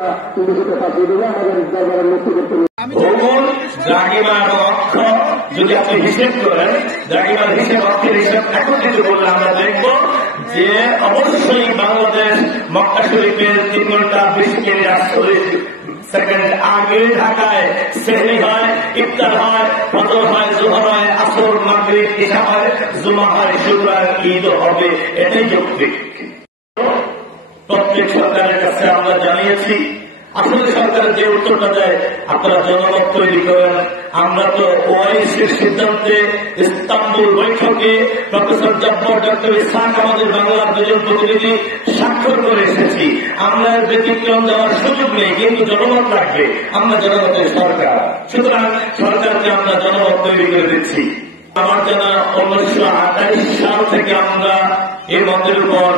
অক্ষ যদি আপনি হিসেব করেন, দ্রাঘিমার হিসেব অক্ষের হিসেব একত্রিত করলে আমরা দেখব যে অবশ্যই বাংলাদেশ মক্কা শরীফের 3 ঘন্টা 20 মিনিট 48 সেকেন্ড আগে ঢাকায় সেহরি হয়, ইফতার হয়, ফজর হয়, জোহর হয়, আসর, মাগরিব, ইশা হয়, জুমা হয়, শুক্রবার, ঈদ হবে। এটাই যৌক্তিক। প্রত্যেক সরকারের কাছে আমরা জানিয়েছি, আসলে সরকার যে উত্তরটা দেয় আপনারা জনমত তৈরি করেন। আমরা তো ওআইসির সিদ্ধান্তে ইস্তাম্বুল বৈঠকে প্রফেসর জব্বর, ডক্টর ইসহাক আমাদের বাংলার 2 জন প্রতিনিধি স্বাক্ষর করে এসেছি। আমরা ব্যতিক্রম দেওয়ার সুযোগ নেই, কিন্তু জনমত রাখবে। আমরা জনমতের সরকার, সুতরাং সরকারকে আমরা জনমত তৈরি করে দিচ্ছি। আমার জানা 1928 সাল থেকে আমরা এই মতের উপর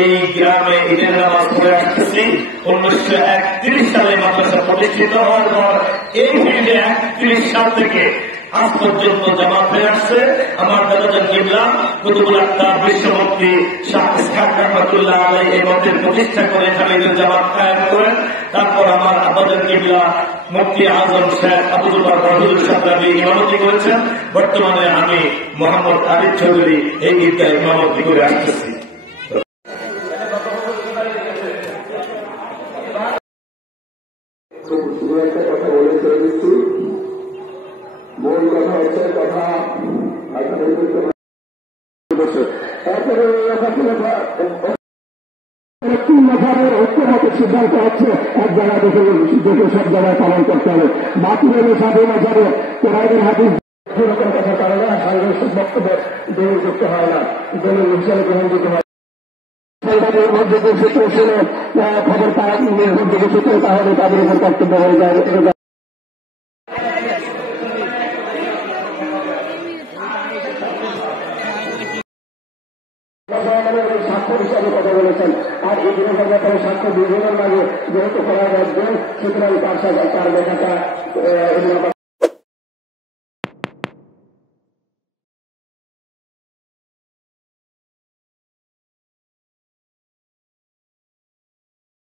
এই গ্রামে ঈদের নামাজ পড়ে আসতেছি। 1931 সালে মাদ্রাসা প্রতিষ্ঠিত হওয়ার পর এই ফিল্ডে 31 সাল থেকে আজ পর্যন্ত জামাত হয়ে আসছে। আমার দাদাজান কিবলা কুতুবুল আক্তার বিশ্বমুফতি শাহ ইসহাক রহমাতুল্লাহ আলাইহি এই মতের প্রতিষ্ঠা করে এখানে জামাত কায়েম করেন। তারপর আমার আব্বাজান কিবলা মুফতি আজম শেখ আব্দুল ওয়াদুদ সাহেব ইমামতি করেছেন। বর্তমানে আমি মোহাম্মদ আরিফ চৌধুরী এই ঈদগাহে ইমামতি করে আসতেছি। একটা কথা বলে চলে দিচ্ছি। মূল কথা হচ্ছে কথা ঐক্যমতের সিদ্ধান্ত হচ্ছে এক জায়গায় দেখে সব জায়গায় পালন করতে হবে। বাকি হলে সাধু মাঝাবে কোরআনের হাদিস এরকম কথার কারণে সাংঘর্ষিক বক্তব্য দলীয় যুক্ত হয় না, দলীয় হিসাবে গ্রহণযোগ্য হয়। মধ্যে সূত্র শুনে খবর পাওয়া নির্ভরযোগ্য সূত্র, তাহলে তাদের উপর কর্তব্য হয়ে যায়। স্বাক্ষর হিসাবে কথা বলেছেন, আর এই দিনের ব্যাপারে স্বাক্ষর 2 জনের মাঝে যেহেতু করা যাবে, সুতরাং তার দেখাটা